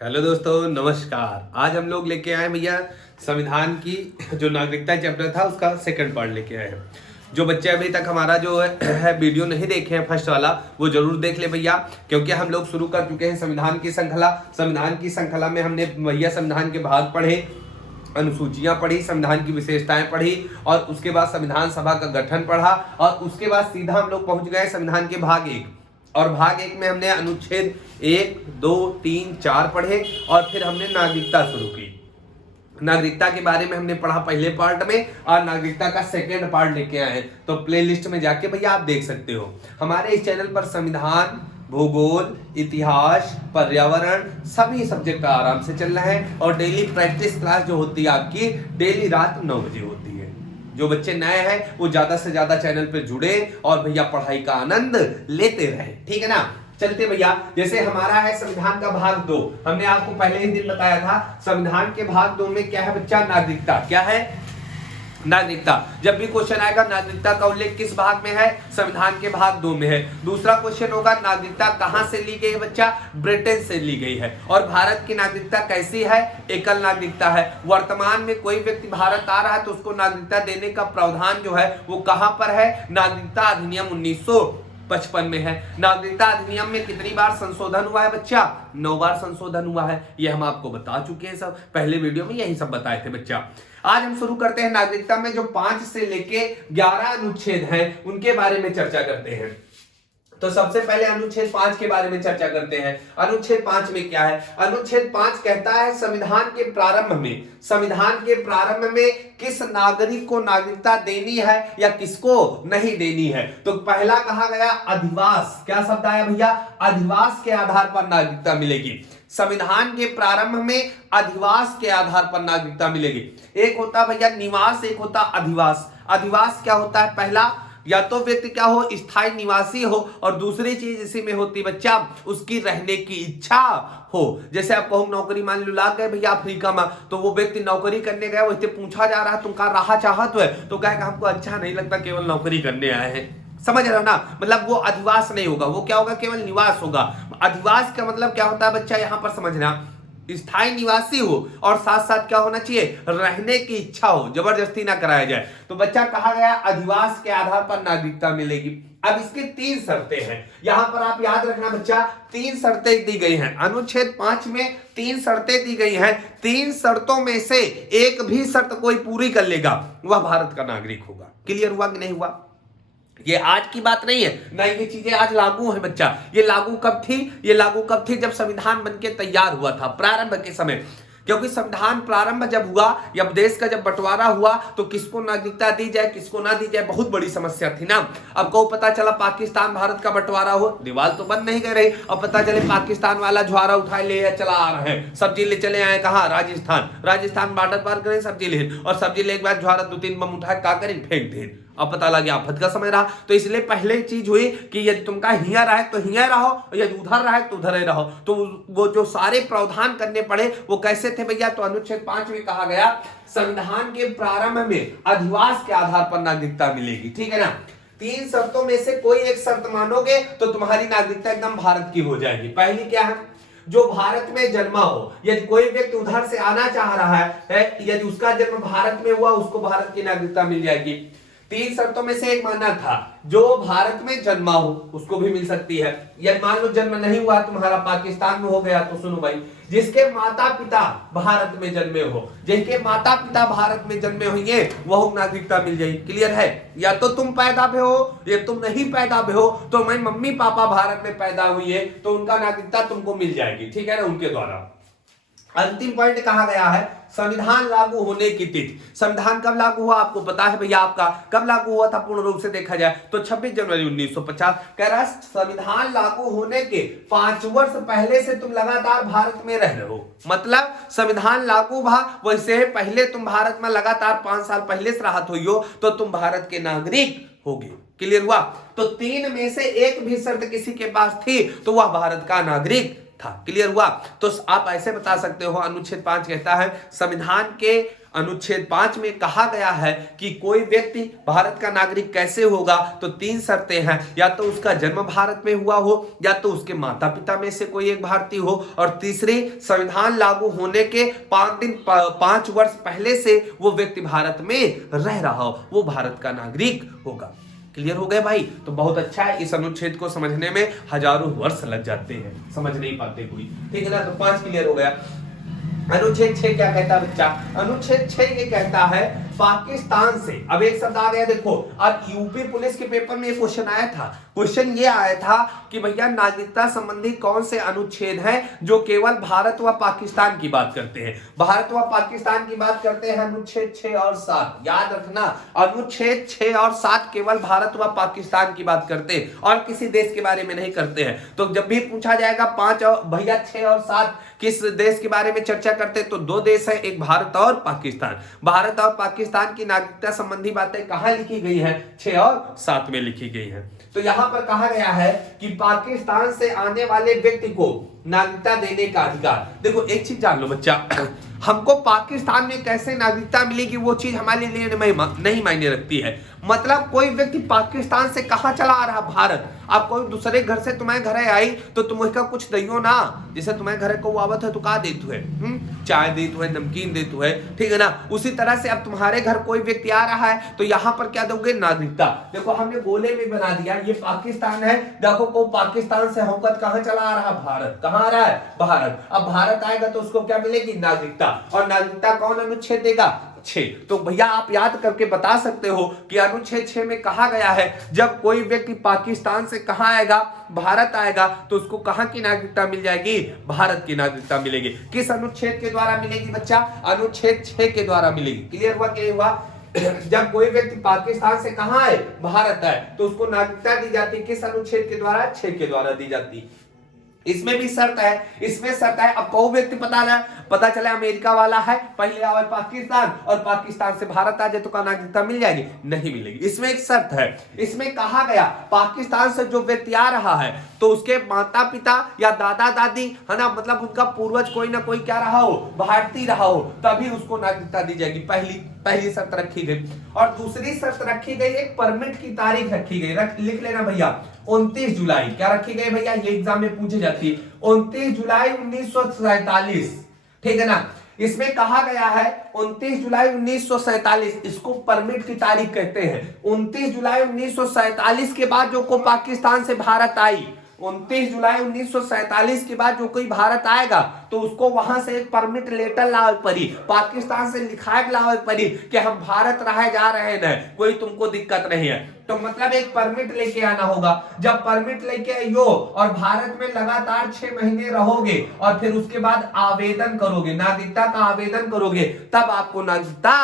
Hello दोस्तों, नमस्कार। आज हम लोग लेके आए भैया संविधान की जो नागरिकता चैप्टर था उसका सेकंड पार्ट लेके आए हैं। जो बच्चे अभी तक हमारा जो है वीडियो नहीं देखे हैं फर्स्ट वाला, वो जरूर देख ले भैया, क्योंकि हम लोग शुरू कर चुके हैं संविधान की श्रृंखला। संविधान की श्रृंखला में हमने भैया संविधान के भाग पढ़े, अनुसूचियां पढ़ी, संविधान की विशेषताएं पढ़ी और उसके बाद संविधान सभा का गठन पढ़ा और उसके बाद सीधा हम लोग पहुंच गए संविधान के भाग एक। और भाग एक में हमने अनुच्छेद 1, 2, 3, 4 पढ़े और फिर हमने नागरिकता शुरू की। नागरिकता के बारे में हमने पढ़ा पहले पार्ट में और नागरिकता का सेकेंड पार्ट लेके आए हैं, तो प्लेलिस्ट में जाके भैया आप देख सकते हो। हमारे इस चैनल पर संविधान, भूगोल, इतिहास, पर्यावरण सभी सब्जेक्ट आराम से चल रहे हैं और डेली प्रैक्टिस क्लास जो होती है आपकी डेली रात 9 बजे होती है। जो बच्चे नए हैं वो ज्यादा से ज्यादा चैनल पे जुड़े और भैया पढ़ाई का आनंद लेते रहे, ठीक है ना। चलते भैया, जैसे हमारा है संविधान का भाग 2, हमने आपको पहले ही दिन बताया था। संविधान के भाग 2 में क्या है बच्चा? नागरिकता। क्या है? नागरिकता। जब भी क्वेश्चन आएगा नागरिकता का उल्लेख किस भाग में है? संविधान के भाग 2 में है। दूसरा क्वेश्चन होगा नागरिकता कहां से ली गई है बच्चा? ब्रिटेन से ली गई है। और भारत की नागरिकता कैसी है? एकल नागरिकता है। वर्तमान में कोई व्यक्ति भारत आ रहा है तो उसको नागरिकता देने का प्रावधान जो है वो कहां पर है? नागरिकता अधिनियम 1955 में है। नागरिकता अधिनियम में कितनी बार संशोधन हुआ है बच्चा? 9 बार संशोधन हुआ है। ये हम आपको बता चुके हैं, सब पहले वीडियो में यही सब बताए थे बच्चा। आज हम शुरू करते हैं नागरिकता में जो 5 से लेके 11 अनुच्छेद हैं उनके बारे में चर्चा करते हैं। तो सबसे पहले अनुच्छेद 5 के बारे में चर्चा करते हैं। अनुच्छेद 5 में क्या है? अनुच्छेद 5 कहता है संविधान के प्रारंभ में किस नागरिक को नागरिकता देनी है या किसको नहीं देनी है। तो पहला कहा गया अधिवास। क्या शब्द आया भैया? अधिवास के आधार पर नागरिकता मिलेगी। संविधान के प्रारंभ में अधिवास के आधार पर नागरिकता मिलेगी। एक होता भैया निवास, एक होता अधिवास। अधिवास क्या होता है? पहला, या तो व्यक्ति क्या हो? स्थायी निवासी हो, और दूसरी चीज इसी में होती बच्चा उसकी रहने की इच्छा हो। जैसे आप कहो नौकरी मान लो लाग गए भैया अफ्रीका में, तो वो व्यक्ति नौकरी करने गया, वैसे पूछा जा रहा है तुम का राह चाहत है, तो कहेगा हमको अच्छा नहीं लगता, केवल नौकरी करने आए हैं। समझ रहे हो ना? मतलब वो अधिवास नहीं होगा, वो क्या होगा? केवल निवास होगा। अधिवास का मतलब क्या होता है बच्चा? यहां पर समझना, स्थायी निवासी हो और साथ साथ क्या होना चाहिए? रहने की इच्छा हो, जबरदस्ती ना कराया जाए। तो बच्चा कहा गया अधिवास के आधार पर नागरिकता मिलेगी। अब इसकी 3 शर्तें हैं, यहां पर आप याद रखना बच्चा, 3 शर्तें दी गई हैं। अनुच्छेद 5 में 3 शर्तें दी गई हैं। 3 शर्तों में से एक भी शर्त कोई पूरी कर लेगा वह भारत का नागरिक होगा। क्लियर हुआ कि नहीं हुआ? ये आज की बात नहीं है ना, ये चीजें आज लागू है बच्चा। ये लागू कब थी? ये लागू कब थी? जब संविधान बनके तैयार हुआ था, प्रारंभ के समय। क्योंकि संविधान प्रारंभ जब हुआ या देश का जब बंटवारा हुआ तो किसको नागरिकता दी जाए किसको ना दी जाए बहुत बड़ी समस्या थी ना। अब को पता चला पाकिस्तान भारत का बंटवारा हो, दीवार तो बंद नहीं कर रही, अब पता चले पाकिस्तान वाला ज्वारा उठाए ले चला आ रहे हैं, सब्जी ले चले आए कहाँ? राजस्थान बॉर्डर पार करें सब्जी ले, और सब्जी ले के बाद ज्वारा 2-3 बम उठाए का करें? फेंक दे। अब पता लगे आफत का समय रहा, तो इसलिए पहले चीज हुई कि यदि तुमका हिया रहे तो हिया रहो, यदि उधर रहे तो उधर ही रहो। तो वो जो सारे प्रावधान करने पड़े वो कैसे थे भैया? तो अनुच्छेद 5 में कहा गया संविधान के प्रारंभ में अधिवास के आधार पर नागरिकता मिलेगी, ठीक है ना। 3 शर्तों में से कोई एक शर्त मानोगे तो तुम्हारी नागरिकता एकदम भारत की हो जाएगी। पहली क्या है? जो भारत में जन्मा हो। यदि कोई व्यक्ति उधर से आना चाह रहा है, यदि उसका जन्म भारत में हुआ उसको भारत की नागरिकता मिल जाएगी। 3 शर्तों में से एक मानना था, जो भारत में जन्मा हो उसको भी मिल सकती है। यदि मान लो जन्म नहीं हुआ तुम्हारा, पाकिस्तान में हो गया, तो सुनो भाई, जिसके माता पिता भारत में जन्मे हो, जिनके माता पिता भारत में जन्मे होंगे वह नागरिकता मिल जाएगी। क्लियर है? या तो तुम पैदा भे हो या तुम नहीं पैदा भे हो, तो मैं मम्मी पापा भारत में पैदा हुई है तो उनका नागरिकता तुमको मिल जाएगी, ठीक है ना, उनके द्वारा। अंतिम पॉइंट कहा गया है संविधान लागू होने की तिथि। संविधान कब लागू हुआ आपको पता है भैया? आपका कब लागू हुआ था पूर्ण रूप से देखा जाए तो 26 जनवरी 1950। कह रहा संविधान लागू होने के 5 वर्ष पहले से तुम लगातार भारत में रह रहे हो। मतलब संविधान लागू हुआ वैसे पहले तुम भारत में लगातार 5 साल पहले से राहत हुई हो तो तुम भारत के नागरिक होगे। क्लियर हुआ? तो 3 में से एक भी शर्त किसी के पास थी तो वह भारत का नागरिक था। क्लियर हुआ? तो आप ऐसे बता सकते हो, अनुच्छेद 5 कहता है संविधान के अनुच्छेद 5 में कहा गया है कि कोई व्यक्ति भारत का नागरिक कैसे होगा, तो 3 शर्तें हैं, या तो उसका जन्म भारत में हुआ हो, या तो उसके माता पिता में से कोई एक भारतीय हो, और तीसरी संविधान लागू होने के 5 वर्ष पहले से वो व्यक्ति भारत में रह रहा हो, वो भारत का नागरिक होगा। क्लियर हो गए भाई? तो बहुत अच्छा है, इस अनुच्छेद को समझने में हजारों वर्ष लग जाते हैं, समझ नहीं पाते कोई। ठीक है ना? तो 5 क्लियर हो गया। अनुच्छेद 6 क्या कहता है बच्चा? अनुच्छेद 6 ये कहता है पाकिस्तान से, अब एक शब्द आ गया देखो, अब यूपी पुलिस के पेपर में क्वेश्चन आया था, क्वेश्चन ये आया था कि भैया नागरिकता संबंधी कौन से अनुच्छेद हैं जो केवल भारत व पाकिस्तान की बात करते हैं। भारत व पाकिस्तान की बात करते हैं अनुच्छेद 6 और 7, याद रखना, अनुच्छेद 6 और 7 केवल भारत व पाकिस्तान की बात करते हैं और किसी देश के बारे में नहीं करते हैं। तो जब भी पूछा जाएगा 5 और भैया 6 और 7 किस देश के बारे में चर्चा करते हैं, तो 2 देश है, एक भारत और पाकिस्तान। भारत और पाकिस्तान की नागरिकता संबंधी बातें कहां लिखी गई है? 6 और 7 में लिखी गई है। तो यहां पर कहा गया है कि पाकिस्तान से आने वाले व्यक्ति को नागरिकता देने का अधिकार। देखो एक चीज जान लो बच्चा, हमको पाकिस्तान में कैसे नागरिकता मिलेगी वो चीज हमारे लिए नहीं मायने रखती है। मतलब कोई व्यक्ति पाकिस्तान से कहां चला आ रहा? भारत। अब कोई दूसरे घर से तुम्हारे घर आई तो तुम उसका कुछ दियो ना, जैसे तुम्हारे घर को आवत है तो का देतु है, चाय देतु है, नमकीन देतु है, ठीक है ना? उसी तरह से अब तुम्हारे घर कोई व्यक्ति आ रहा है तो यहाँ पर क्या दोगे? नागरिकता। देखो हमने गोले में बना दिया, ये पाकिस्तान है, देखो को पाकिस्तान से होकर कहां चला आ रहा? भारत। कहां आ रहा है? भारत। अब भारत आएगा तो उसको क्या मिलेगी? नागरिकता। और नागरिकता कौन अनुच्छेद देगा? 6। तो भैया आप याद करके बता सकते हो कि अनुच्छेद 6 में कहा गया है जब कोई व्यक्ति पाकिस्तान से कहां आएगा? भारत आएगा, तो उसको कहां की नागरिकता मिल जाएगी? भारत की नागरिकता मिलेगी। किस अनुच्छेद के द्वारा मिलेगी बच्चा? अनुच्छेद 6 के द्वारा मिलेगी। क्लियर हुआ? क्या हुआ? जब कोई व्यक्ति पाकिस्तान से कहां आए? भारत आए, तो उसको नागरिकता दी जाती है किस अनुच्छेद के द्वारा? 6 के द्वारा दी जाती। इसमें भी शर्त है, इसमें शर्त है, अब कोई व्यक्ति पता चला अमेरिका वाला है, पहले आवे पाकिस्तान और पाकिस्तान से भारत आ जाए तो क्या नागरिकता मिल जाएगी? नहीं मिलेगी। इसमें एक शर्त है, इसमें कहा गया पाकिस्तान से जो व्यक्ति आ रहा है तो उसके माता पिता या दादा दादी है ना, मतलब उनका पूर्वज कोई ना कोई क्या रहा हो? भारतीय रहा हो, तभी उसको नागरिकता दी जाएगी। पहली शर्त रखी गई। और दूसरी शर्त रखी गई, एक परमिट की तारीख रखी गई, लिख लेना भैया, 29 जुलाई। क्या रखी गई भैया? ये एग्जाम में पूछी जाती है, 29 जुलाई 1947। ठीक है ना? इसमें कहा गया है 29 जुलाई 1947, इसको परमिट की तारीख कहते हैं। 29 जुलाई 1947 के बाद जो को पाकिस्तान से भारत आई, 29 जुलाई 1947 के बाद जो कोई भारत आएगा तो उसको वहां से एक परमिट लेटर लावे पड़ी, पाकिस्तान से लिखाए लावे पड़ी कि हम भारत रहे जा रहे हैं, कोई तुमको दिक्कत नहीं है। तो मतलब एक परमिट लेके आना होगा। जब परमिट लेके आइयो और भारत में लगातार 6 महीने रहोगे और फिर उसके बाद आवेदन करोगे, नागरिकता का आवेदन करोगे, तब आपको नागरिकता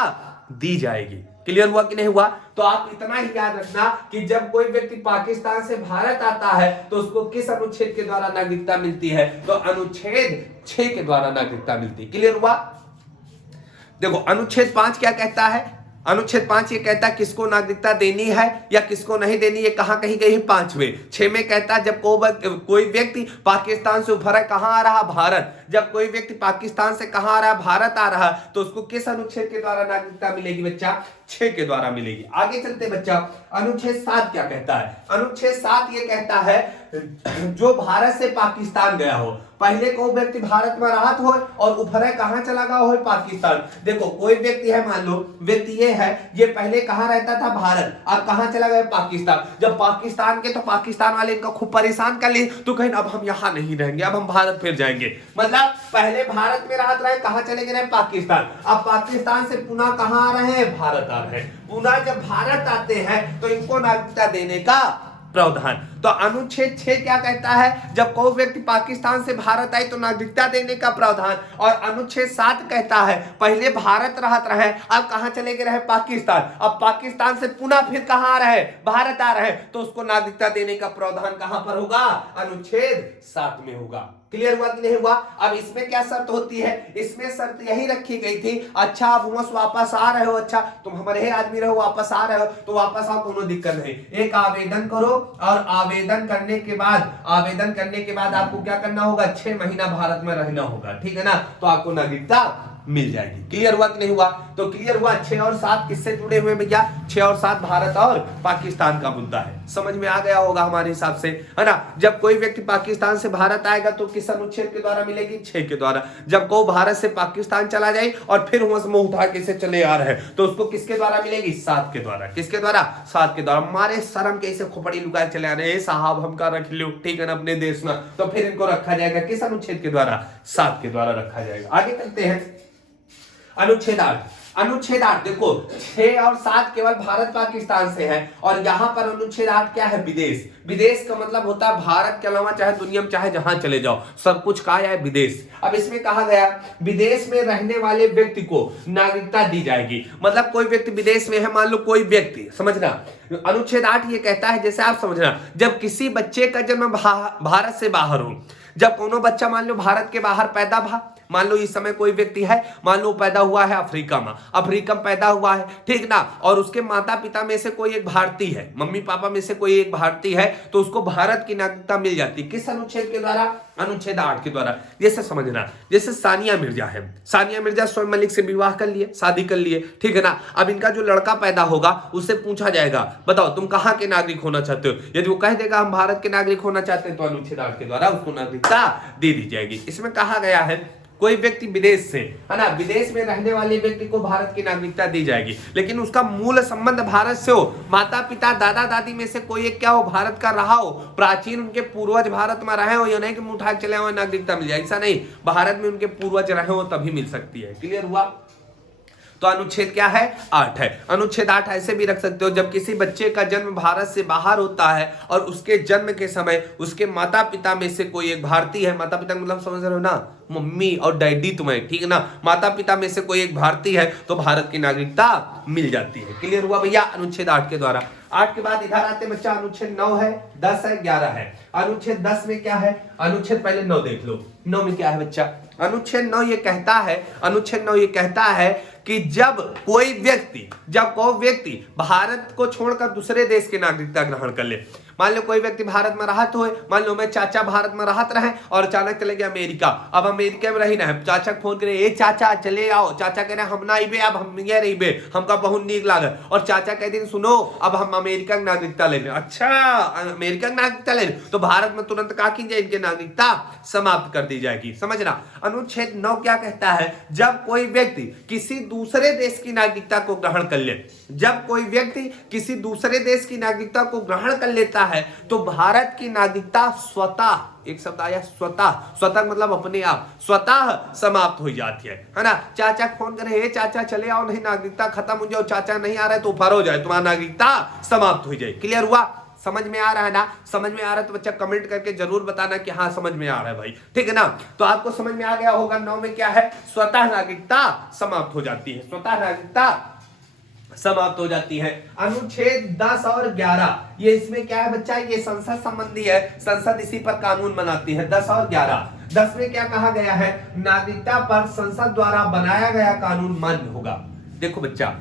दी जाएगी। क्लियर हुआ कि नहीं हुआ? तो आप इतना ही याद रखना कि जब कोई व्यक्ति पाकिस्तान से भारत आता है तो उसको किस अनुच्छेद के द्वारा नागरिकता मिलती है? तो अनुच्छेद 6 के द्वारा नागरिकता मिलती है। क्लियर हुआ? देखो अनुच्छेद 5 क्या कहता है? अनुच्छेद 5 ये कहता है किसको नागरिकता देनी है या किसको नहीं देनी, ये कहां कही गई है? 5वें। 6 में कहता है जब कोई व्यक्ति पाकिस्तान से उभरा कहां आ रहा? भारत। जब कोई व्यक्ति पाकिस्तान से कहां आ रहा? भारत आ रहा, तो उसको किस अनुच्छेद के द्वारा नागरिकता मिलेगी बच्चा? 6 के द्वारा मिलेगी। आगे चलते बच्चा, अनुच्छेद 7 क्या कहता है? अनुच्छेद 7 ये कहता है जो भारत से पाकिस्तान गया हो, पहले कोई व्यक्ति भारत में रहा हो और उभरे कहां चला गया हो? पाकिस्तान। देखो कोई व्यक्ति है, मान लो व्यक्ति ये है, ये पहले कहां रहता था? भारत, अब कहां चला गया? पाकिस्तान। जब पाकिस्तान के तो पाकिस्तान वाले इनका खूब परेशान कर लिए, तो कहीं अब हम यहां नहीं रहेंगे, अब हम भारत फिर जाएंगे। मतलब पहले भारत में रहते रहे, कहां चले गए? पाकिस्तान। अब पाकिस्तान से पुनः कहां आ रहे हैं? भारत आ रहे हैं। पुनः जब भारत आते हैं तो इनको नागरिकता देने का प्रावधान। तो अनुच्छेद 6 क्या कहता है? जब कोई व्यक्ति पाकिस्तान से भारत आए तो नागरिकता देने का प्रावधान। और अनुच्छेद 7 कहता है पहले भारत रहत रहे, अब कहां चले गए? रहे पाकिस्तान। अब पाकिस्तान से पुनः फिर कहां आ रहे? भारत आ रहे, तो उसको नागरिकता देने का प्रावधान कहां पर होगा? अनुच्छेद 7 में होगा। क्लियर हुआ कि नहीं हुआ? अब इसमें क्या शर्त होती है? इसमें शर्त यही रखी गई थी, अच्छा आप वापस आ रहे हो, अच्छा तुम हमारे आदमी रहो, वापस आ रहे हो तो वापस आओ, कोनो दिक्कत नहीं। एक आवेदन करो और आवेदन करने के बाद आपको क्या करना होगा? 6 महीना भारत में रहना होगा, ठीक है ना? तो आपको नागरिकता मिल जाएगी। क्लियर हुआ कि नहीं हुआ? तो क्लियर हुआ। 6 और 7 किससे जुड़े हुए भैया? 6 और 7 भारत और पाकिस्तान का मुद्दा है। समझ में आ गया होगा हमारे हिसाब से, है ना? जब कोई व्यक्ति पाकिस्तान से भारत आएगा तो किस अनुच्छेद के द्वारा मिलेगी? 6 के द्वारा। जब कोई भारत से पाकिस्तान चला जाए और फिर वहां से मुंह उठा के से चले आ रहे हैं तो उसको किसके द्वारा मिलेगी? 7 के द्वारा। किसके द्वारा? 7 के द्वारा। हमारे शर्म के ऐसे खोपड़ी लुकाए चले आ रहे हैं, साहब हमका रख लो, ठीक है ना, अपने देश में, तो फिर इनको रखा जाएगा किस अनुच्छेद के द्वारा? 7 के द्वारा रखा जाएगा। आगे चलते हैं। अनुच्छेद 8 देखो, 6 और 7 केवल भारत पाकिस्तान से है, और यहां पर अनुच्छेद 8 क्या है? विदेश। विदेश का मतलब होता है भारत के अलावा चाहे दुनिया में चाहे जहां चले जाओ, सब कुछ कहा है विदेश। अब इसमें कहा गया विदेश में रहने वाले व्यक्ति को नागरिकता दी जाएगी। मतलब कोई व्यक्ति विदेश में है, मान लो कोई व्यक्ति, समझना, अनुच्छेद 8 ये कहता है, जैसे आप समझना, जब किसी बच्चे का जन्म भारत से बाहर हो, जब कोनो बच्चा मान लो भारत के बाहर पैदा भा, मान लो इस समय कोई व्यक्ति है, मान लो पैदा हुआ है अफ्रीका में पैदा हुआ है, ठीक ना, और उसके माता पिता में से कोई एक भारतीय है, मम्मी पापा में से कोई एक भारतीय है, तो उसको भारत की नागरिकता मिल जाती। किस अनुच्छेद के द्वारा? अनुच्छेद 8 के द्वारा। जैसे समझना, जैसे सानिया मिर्जा है, सानिया मिर्जा शोएब मलिक से विवाह कर लिए, शादी कर लिए, ठीक है ना। अब इनका जो लड़का पैदा होगा उससे पूछा जाएगा, बताओ तुम कहां के नागरिक होना चाहते हो? यदि वो कह देगा हम भारत के नागरिक होना चाहते हैं तो अनुच्छेद 8 के द्वारा उसको नागरिकता दे दी जाएगी। इसमें कहा गया है कोई व्यक्ति विदेश से, है ना, विदेश में रहने वाले व्यक्ति को भारत की नागरिकता दी जाएगी, लेकिन उसका मूल संबंध भारत से हो, माता पिता दादा दादी में से कोई एक क्या हो? भारत का रहा हो, प्राचीन उनके पूर्वज भारत में रहे हो, या नहीं कि मुठा चले हो नागरिकता मिल जाए, ऐसा नहीं, भारत में उनके पूर्वज रहे हो तभी मिल सकती है। क्लियर हुआ? तो अनुच्छेद क्या है? 8 है। अनुच्छेद 8 ऐसे भी रख सकते हो, जब किसी बच्चे का जन्म भारत से बाहर होता है और उसके जन्म के समय उसके माता पिता में से कोई एक भारतीय है, माता पिता मतलब समझ रहे हो ना, मम्मी और डैडी तुम्हें, ठीक है ना, माता पिता में से कोई एक भारतीय है तो भारत की नागरिकता मिल जाती है। क्लियर हुआ भैया? अनुच्छेद 8 के द्वारा। 8 के बाद इधर आते बच्चा, अनुच्छेद 9 है, 10 है, 11 है। अनुच्छेद 10 में क्या है? अनुच्छेद पहले 9 देख लो, 9 में क्या है बच्चा? अनुच्छेद 9 ये कहता है कि जब कोई व्यक्ति भारत को छोड़कर दूसरे देश की नागरिकता ग्रहण कर ले, मान लो कोई व्यक्ति भारत में रहत हो, मान लो मैं चाचा भारत में रहत रहे और अचानक चले गए अमेरिका, अब अमेरिका में रही ना, चाचा फोन करे, ए चाचा चले आओ, चाचा कह रहे हम ना आइबे, अब हम ये रहिबे, हमका बहुत नीक लागे, और चाचा कह दिन सुनो अब हम अमेरिका की नागरिकता ले लें। अच्छा, अमेरिका की नागरिकता ले लें तो भारत में तुरंत का की जाए, इनकी नागरिकता समाप्त कर दी जाएगी। समझना, अनुच्छेद 9 क्या कहता है? जब कोई व्यक्ति किसी दूसरे देश की नागरिकता को ग्रहण कर ले, जब कोई व्यक्ति किसी दूसरे देश की नागरिकता को ग्रहण कर लेता है तो भारत की नागरिकता स्वतः, एक शब्द आया स्वतः मतलब अपने आप, स्वतः समाप्त हो जाती है ना। चाचा फोन करे, हे चाचा चले आओ, नहीं नागरिकता खत्म हो जाओ, चाचा नहीं आ रहा है तो ऊपर हो जाए, तुम्हारा नागरिकता समाप्त हो जाए। क्लियर हुआ? समझ में आ रहा है ना? समझ में आ रहा है तो बच्चा कमेंट करके जरूर बताना कि हाँ समझ में आ रहा है भाई, ठीक है ना। तो आपको समझ में आ गया होगा 9 में क्या है? स्वतः नागरिकता समाप्त हो जाती है, स्वतः नागरिकता समाप्त हो जाती है। अनुच्छेद 10 और 11 ये इसमें क्या है बच्चा? ये संसद संबंधी है, संसद इसी पर कानून बनाती है। 10 और 11। 10 में क्या कहा गया है? नागरिकता पर संसद द्वारा बनाया गया कानून मान्य होगा। देखो बच्चा,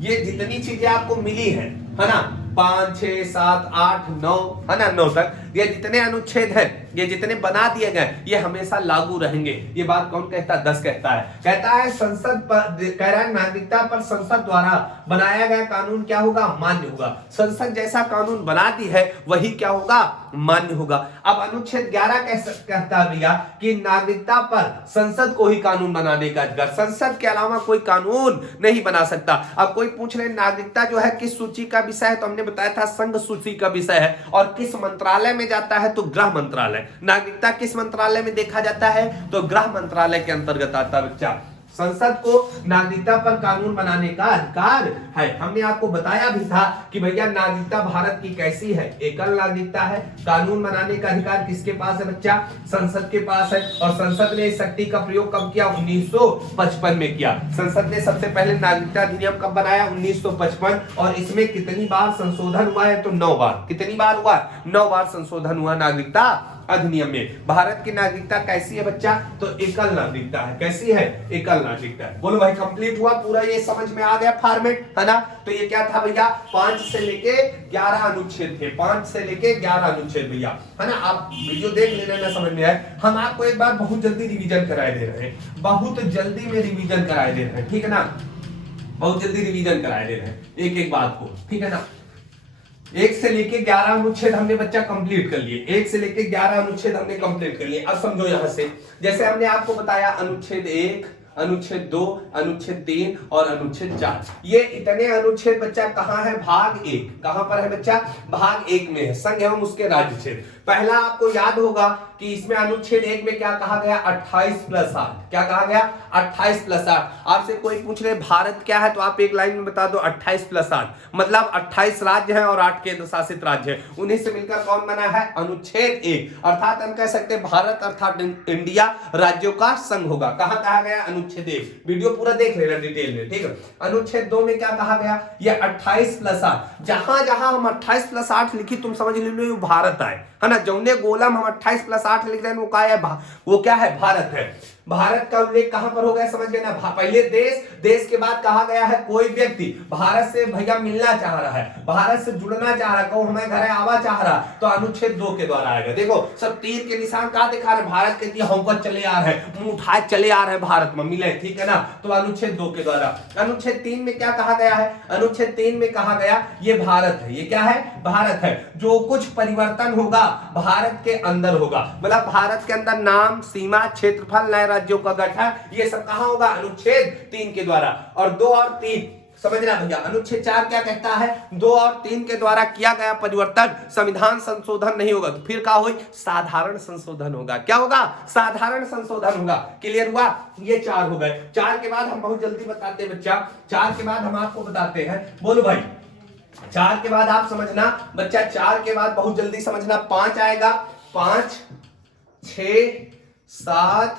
ये जितनी चीजें आपको मिली है ना, 5, 6, 7, 8, 9, है ना, 9 तक, ये जितने अनुच्छेद हैं, ये जितने बना दिए गए, ये हमेशा लागू रहेंगे। ये बात कौन कहता है? 10 कहता है संसद पर, कह रहा है नागरिकता पर संसद द्वारा बनाया गया कानून क्या होगा? मान्य होगा। संसद जैसा कानून बनाती है वही क्या होगा? मान्य होगा। अब अनुच्छेद 11 कहता है भैया कि नागरिकता पर संसद को ही कानून बनाने का अधिकार, संसद के अलावा कोई कानून नहीं बना सकता। अब कोई पूछ रहे नागरिकता जो है किस सूची का विषय है, तो हमने बताया था संघ सूची का विषय है, और किस मंत्रालय में जाता है? तो गृह मंत्रालय। नागरिकता किस मंत्रालय में देखा जाता है? तो गृह मंत्रालय के अंतर्गत आता है बच्चा। संसद को नागरिकता पर कानून बनाने का अधिकार है। हमने आपको बताया भी था कि भैया नागरिकता भारत की कैसी है? एकल नागरिकता है। कानून बनाने का अधिकार किसके पास है बच्चा? संसद के पास है। और संसद ने इस शक्ति का प्रयोग कब किया? 1955 में किया। संसद ने सबसे पहले नागरिकता अधिनियम कब बनाया? 1955। और इसमें कितनी बार संशोधन हुआ है? तो 9 बार। कितनी बार हुआ? 9 बार संशोधन हुआ नागरिकता अधिनियम में। भारत की नागरिकता कैसी है बच्चा? तो एकल नागरिकता है। कैसी है? एकल नागरिकता है। बोलो भाई कंप्लीट हुआ पूरा? ये समझ में आ गया फॉर्मेट, है ना? तो ये क्या था भैया? 5 से लेके 11 अनुच्छेद थे, 5 से लेके 11 अनुच्छेद भैया, है ना? आप वीडियो देख लेना ना, समझ में आए। हम आपको एक बार बहुत जल्दी रिवीजन कराए दे रहे हैं, बहुत जल्दी में रिवीजन कराए दे रहे हैं, ठीक है ना? बहुत जल्दी रिवीजन कराए दे रहे हैं एक एक बात को, ठीक है ना? 1 से लेके 11 अनुच्छेद हमने बच्चा कंप्लीट कर लिए, 1 से लेके 11 अनुच्छेद हमने कंप्लीट कर लिए। अब समझो यहां से, जैसे हमने आपको बताया अनुच्छेद 1, अनुच्छेद 2, अनुच्छेद 3 और अनुच्छेद 4, ये इतने अनुच्छेद बच्चा कहां है? भाग 1। कहां पर है बच्चा? भाग 1 में है, संघ एवं उसके राज्य क्षेत्र। पहला आपको याद होगा कि इसमें अनुच्छेद 1 में क्या कहा गया? 28+8। क्या कहा गया? 28+8। आपसे कोई पूछ रहे भारत क्या है, तो आप एक लाइन में बता दो 28+8, मतलब 28 राज्य हैं और 8 केंद्र शासित राज्य हैं, उन्हीं से मिलकर कौन बना है? अनुच्छेद 1। अर्थात हम कह सकते हैं भारत अर्थात इंडिया राज्यों का संघ होगा। कहां कहा गया? अनुच्छेद 1। वीडियो पूरा देख लेना डिटेल में, ठीक है? अनुच्छेद 2 में क्या कहा गया? ये 28+8। जहां जहां हम 28+8 लिखी, तुम समझ लो भारत आए, है ना? जौने गोलम हम 28+8 लिख रहे हैं वो क्या है? वो क्या है? भारत है। भारत का उल्लेख कहां पर हो गया? समझ गए ना? पहले देश के बाद कहा गया है कोई व्यक्ति भारत से भैया मिलना चाह रहा है, भारत से जुड़ना चाह रहा है, कहो हमें घर आवा चाह रहा, तो अनुच्छेद 2 के द्वारा आएगा। देखो सब तीर के निशान कहां दिखा रहे? भारत के होकर चले आ रहे हैं, मुंह उठाए चले आ रहे हैं भारत में मिले, ठीक है ना? तो अनुच्छेद 2 के द्वारा। अनुच्छेद 3 में क्या कहा गया है? अनुच्छेद 3 में कहा गया ये भारत है। ये क्या है? भारत है। जो कुछ परिवर्तन होगा भारत के अंदर होगा, मतलब भारत के अंदर नाम, सीमा, क्षेत्रफल, नए राज्यों का गठन, ये सब कहां होगा? अनुच्छेद 3 के द्वारा। और 2 और 3 समझना भैया। अनुच्छेद 4 क्या कहता है? 2 और 3 के द्वारा किया गया परिवर्तन संविधान संशोधन नहीं होगा, तो फिर क्या होगा? साधारण संशोधन होगा। क्या होगा? साधारण संशोधन होगा। क्लियर हुआ? ये 4 हो गए। 4 के बाद हम बहुत जल्दी बताते हैं बच्चा, 4 के बाद हम आपको बताते हैं। बोलो भाई 4 के बाद आप समझना बच्चा, 4 के बाद बहुत जल्दी समझना 5 आएगा। 5, 6, 7,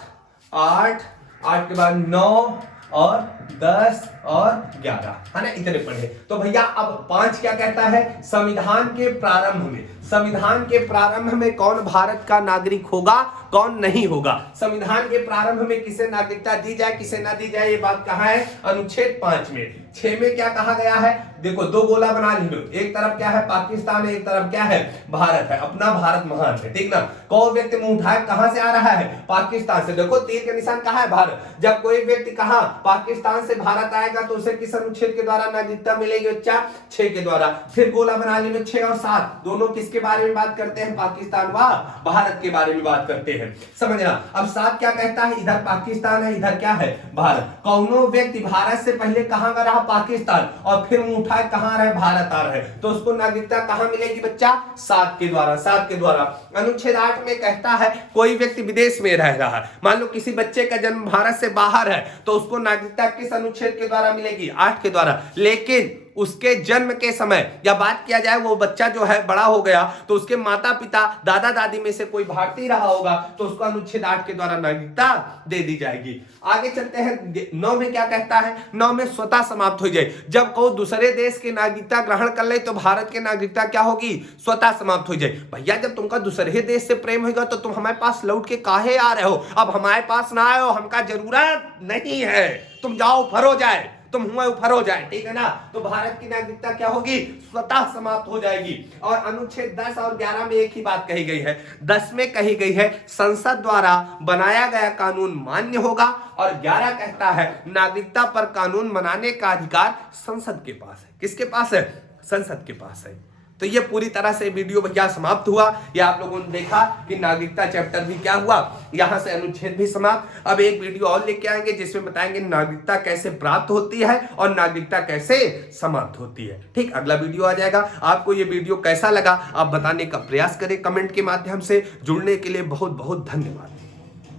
8 के बाद 9 और 10 और 11, है ना? इतने पढ़े। तो भैया अब 5 क्या कहता है? संविधान के प्रारंभ में, संविधान के प्रारंभ में कौन भारत का नागरिक होगा, कौन नहीं होगा? संविधान के प्रारंभ में किसे नागरिकता दी जाए, किसे ना दी जाए, ये बात कहां है? अनुच्छेद 5 में। 6 में क्या कहा गया है? देखो 2 गोला बना लो, एक तरफ क्या है? पाकिस्तान है, एक तरफ क्या है? भारत है। अपना भारत महान है, ठीक ना? कोई व्यक्ति मुंह उठाए कहां से आ रहा है? पाकिस्तान से। देखो तीर का निशान कहां है? भारत। जब कोई व्यक्ति कहां पाकिस्तान से भारत आएगा तो उसे किस अनुच्छेद के द्वारा नागरिकता मिलेगी बच्चा? 6 के द्वारा। फिर गोला बना लो 6 और 7, दोनों किसके बारे में बात करते हैं? पाकिस्तान व भारत के बारे में बात करते हैं, समझना। अब 7 क्या कहता है? इधर पाकिस्तान है, इधर क्या है? भारत। कौनो व्यक्ति भारत से पहले कहां का रहा? पाकिस्तान, और फिर मुंह उठाए कहां रहे? भारत आ रहे, तो उसको नागरिकता कहां मिलेगी बच्चा? 7 के द्वारा, 7 के द्वारा। अनुच्छेद 8 में कहता है कोई व्यक्ति विदेश में रह रहा है, मान लो किसी बच्चे का जन्म भारत से बाहर है, तो उसको नागरिकता किस अनुच्छेद के द्वारा मिलेगी? 8 के द्वारा। लेकिन उसके जन्म के समय या बात किया जाए वो बच्चा जो है बड़ा हो गया तो उसके माता पिता दादा दादी में से कोई भारतीय रहा होगा तो उसको अनुच्छेद 8 के द्वारा नागरिकता दे दी जाएगी। आगे चलते हैं 9 में क्या कहता है? 9 में स्वतः समाप्त हो जाए। जब कोई दूसरे देश की नागरिकता ग्रहण कर ले तो भारत की नागरिकता क्या होगी? स्वतः समाप्त हो जाए। भैया जब तुमका दूसरे देश से प्रेम होगा तो तुम हमारे पास लौट के काहे आ रहे हो? अब हमारे पास ना आए हो, हमका जरूरत नहीं है, तुम जाओ फरो जाए, तुम हुए ऊपर हो जाए, ठीक है ना? तो भारत की नागरिकता क्या होगी? स्वतः समाप्त हो जाएगी। और अनुच्छेद 10 और 11 में एक ही बात कही गई है। 10 में कही गई है संसद द्वारा बनाया गया कानून मान्य होगा, और 11 कहता है नागरिकता पर कानून बनाने का अधिकार संसद के पास है। किसके पास है? संसद के पास है। तो ये पूरी तरह से वीडियो भैया समाप्त हुआ। ये आप लोगों ने देखा कि नागरिकता चैप्टर भी क्या हुआ, यहां से अनुच्छेद भी समाप्त। अब एक वीडियो और लेके आएंगे जिसमें बताएंगे नागरिकता कैसे प्राप्त होती है और नागरिकता कैसे समाप्त होती है। ठीक, अगला वीडियो आ जाएगा। आपको ये वीडियो कैसा लगा आप बताने का प्रयास करें कमेंट के माध्यम से। जुड़ने के लिए बहुत बहुत धन्यवाद।